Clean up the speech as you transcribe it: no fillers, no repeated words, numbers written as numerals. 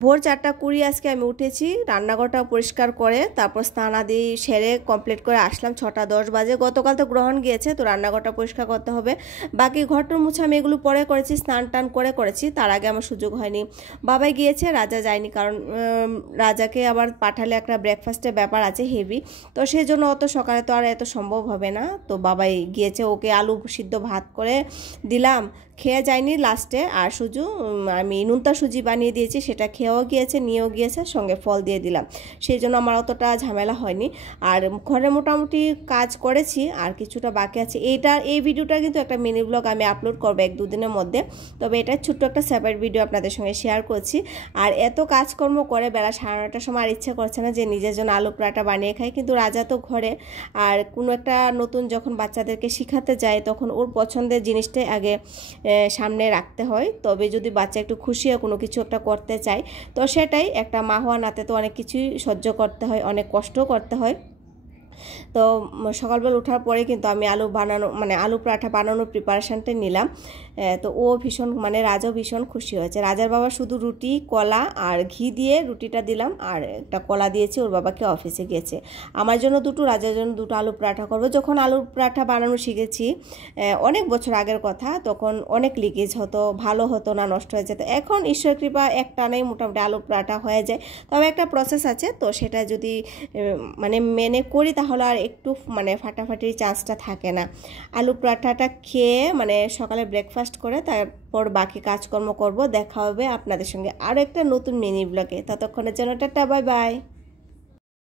ভোর 4:20 আজকে আমি উঠেছি, রান্নাঘরটা পরিষ্কার করে তারপর স্নান আদি সেরে কমপ্লিট করে আসলাম 6:10 বাজে। গতকাল তো গ্রহণ গিয়েছে, তো রান্নাঘরটা পরিষ্কার করতে হবে। বাকি ঘরটার মুছে আমি এগুলো পরে করেছি, স্নান টান করে করেছি, তার আগে আমার সুযোগ হয়নি। বাবাই গিয়েছে, রাজা যায়নি, কারণ রাজাকে আবার পাঠালে একটা ব্রেকফাস্টের ব্যাপার আছে হেভি, তো সেই জন্য অত সকালে তো আর এত সম্ভব হবে না। তো বাবাই গিয়েছে, ওকে আলু সিদ্ধ ভাত করে দিলাম, খেয়ে যায়নি লাস্টে। আর আমি নুনতা সুজি বানিয়ে দিয়েছি, সেটা খেয়েও গিয়েছে, নিয়েও গিয়েছে, সঙ্গে ফল দিয়ে দিলাম, সেই জন্য আমার অতটা ঝামেলা হয়নি। আর ঘরে মোটামুটি কাজ করেছি, আর কিছুটা বাকি আছে। এই ভিডিওটা কিন্তু একটা মিনি ব্লগ আমি আপলোড করবো 1-2 দিনের মধ্যে, তবে এটা ছোট্ট একটা সেপারেট ভিডিও আপনাদের সঙ্গে শেয়ার করছি। আর এত কাজকর্ম করে বেলা 9:30টার সময় আর ইচ্ছে করছে না যে নিজের জন্য আলু পরাটা বানিয়ে খাই, কিন্তু রাজা তো ঘরে। আর কোনো একটা নতুন যখন বাচ্চাদেরকে শেখাতে যায়, তখন ওর পছন্দের জিনিসটাই আগে সামনে রাখতে হয়। তবে যদি বাচ্চা একটু খুশি হয়, কোনো কিছু একটা করতে চায়, তো সেটাই একটা মা হওয়া নাতে তো অনেক কিছুই সহ্য করতে হয়, অনেক কষ্টও করতে হয়। তো সকালবেলা ওঠার পরে কিন্তু আমি আলু পরাঠা বানানোর প্রিপারেশানটা নিলাম। তো ও ভীষণ রাজাও ভীষণ খুশি হয়েছে। রাজার বাবা শুধু রুটি, কলা আর ঘি দিয়ে রুটিটা দিলাম, আর একটা কলা দিয়েছি, ওর বাবাকে অফিসে গিয়েছে। আমার জন্য দুটো, রাজার জন্য দুটো আলু পরাঠা করবো। যখন আলু পরাঠা বানানো শিখেছি অনেক বছর আগের কথা, তখন অনেক লিকেজ হতো, ভালো হতো না, নষ্ট হয়ে যেত। এখন ঈশ্বর কৃপা একটানেই মোটামুটি আলু পরাঠা হয়ে যায়। তবে একটা প্রসেস আছে, তো সেটা যদি মেনে করি তাহলে আর একটু ফাটাফাটির চান্সটা থাকে না। আলু পরাঠাটা খেয়ে সকালে ব্রেকফাস্ট করে তারপর বাকি কাজকর্ম করব। দেখা হবে আপনাদের সঙ্গে আরও একটা নতুন মিনি ব্লগে। ততক্ষণের জন্য টাটা, বাই বাই।